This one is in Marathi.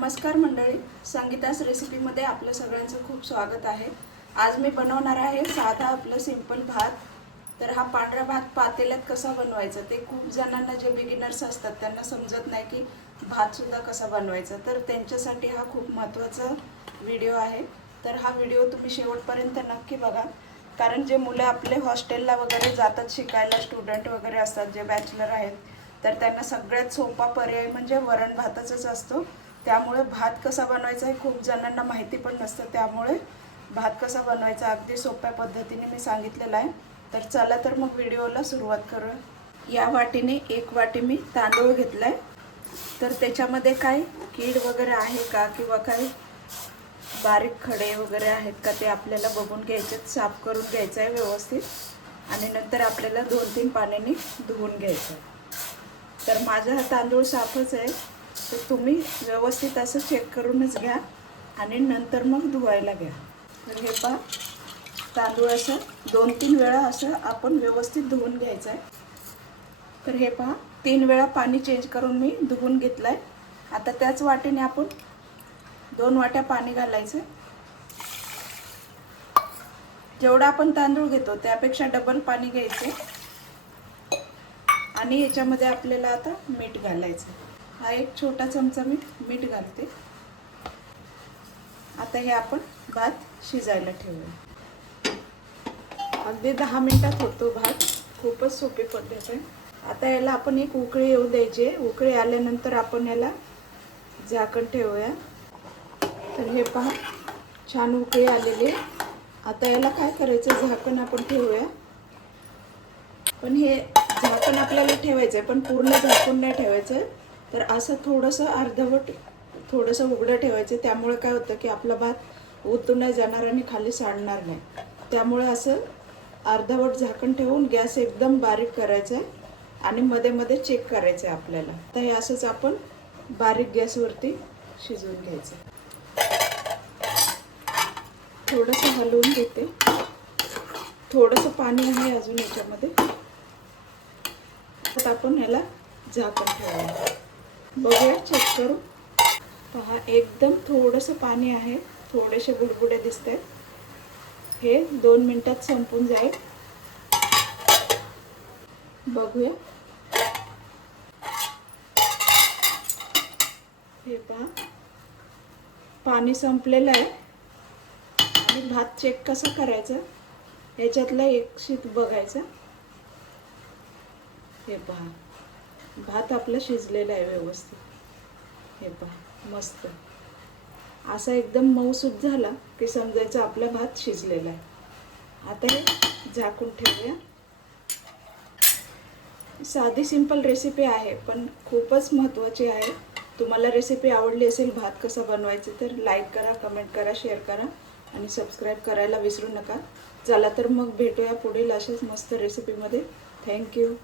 नमस्कार मंडळी, संगीतास रेसिपीमध्ये आपलं सगळ्यांचं खूप स्वागत आहे। आज मी बनवणार आहे साधा आपलं सिंपल भात। तर हा पांढरा भात पातेल्यात कसा बनवायचा ते खूप जणांना जे बिगिनर्स असतात त्यांना समजत नाही की भात सुद्धा कसा बनवायचा, तर त्यांच्यासाठी हा खूप महत्त्वाचा व्हिडिओ आहे। तर हा व्हिडिओ तुम्ही शेवटपर्यंत नक्की बघा, कारण जे मुलं आपले हॉस्टेलला वगैरे जातात शिकायला, स्टुडंट वगैरे असतात जे बॅचलर आहेत, तर त्यांना सगळ्यात सोपा पर्याय म्हणजे वरण भाताचाच असतो। त्यामुळे भात कसा बनवायचा हे खूप जणांना माहिती पण नसतं, त्यामुळे भात कसा बनवायचा अगदी सोप्या पद्धतीने मी सांगितलेलं आहे। तर चला तर मग व्हिडिओला सुरुवात करूया। या वाटीने 1 वाटी मी तांदूळ घेतलाय। तर त्याच्यामध्ये काय कीड वगैरे आहे का किंवा काय बारीक खडे वगैरे आहेत का ते आपल्याला बघून घ्यायचे, साफ करून घ्यायचं आहे व्यवस्थित, आणि नंतर आपल्याला 2-3 पाण्याने धुवून घ्यायचं आहे। तर माझा हा तांदूळ साफच आहे, तर तुम्ही व्यवस्थित असं चेक करूनच घ्या आणि नंतर मग धुवायला घ्या। तर हे पहा, तांदूळ असं 2-3 वेळा असं आपण व्यवस्थित धुवून घ्यायचं आहे। तर हे पहा, 3 वेळा पाणी चेंज करून मी धुवून घेतलंय। आता त्याच वाटीने आपण 2 वाट्या पाणी घालायचं। जेवढा आपण तांदूळ घेतो त्यापेक्षा डबल पाणी घ्यायचं आणि याच्यामध्ये आपल्याला आता मीठ घालायचं। हा एक छोटा चमचा मी मीठ घालते। आता हे आपण भात शिजायला ठेवूया। अगदी 10 मिनिटात होतो भात, खूपच सोपी पद्धत आहे। आता याला आपण एक उकळी येऊ द्यायची। उकळी आल्यानंतर आपण याला झाकण ठेवूया। तर हे पहा, छान उकळी आलेली आहे। आता याला काय करायचं, झाकण आपण ठेवूया। पण हे झाकण आपल्याला ठेवायचं आहे, पण पूर्ण झाकून नाही ठेवायचं। तर असं थोडंसं अर्धवट थोडंसं उघडं ठेवायचं। त्यामुळे काय होतं की आपला भात ओतून नाही जाणार आणि खाली सांडणार नाही। त्यामुळे असं अर्धवट झाकण ठेवून गॅस एकदम बारीक करायचा आहे आणि मध्ये मध्ये चेक करायचं आहे आपल्याला। तर हे असंच आपण बारीक गॅसवरती शिजवून घ्यायचं। थोडंसं हलवून घेते, थोडंसं पाणी आहे अजून याच्यामध्ये। आता आपण याला झाकण ठेवूया, बघूया चेक करू। पहा, एकदम थोडंसं पाणी आहे, थोडेसे बुडबुडे दिसत आहेत। हे 2 मिनिटात संपून जाईल, बघूया। हे पहा, पाणी संपलेलं आहे। आणि भात चेक कसं करायचं, याच्यातला एक शीत बघायचा। हे पहा, भात आपला शिजलेला आहे व्यवस्थित। हे पहा, मस्त असा एकदम मऊसूत झाला की समजायचं आपला भात शिजलेला आहे। आता हे झाकून ठेवूया। साधी सिंपल रेसिपी आहे, पण खूपच महत्त्वाची आहे। तुम्हाला रेसिपी आवडली असेल भात कसा बनवायचा तर लाईक करा, कमेंट करा, शेअर करा आणि सबस्क्राईब करायला विसरू नका। चला तर मग भेटूया पुढील अशाच मस्त रेसिपीमध्ये। थँक्यू।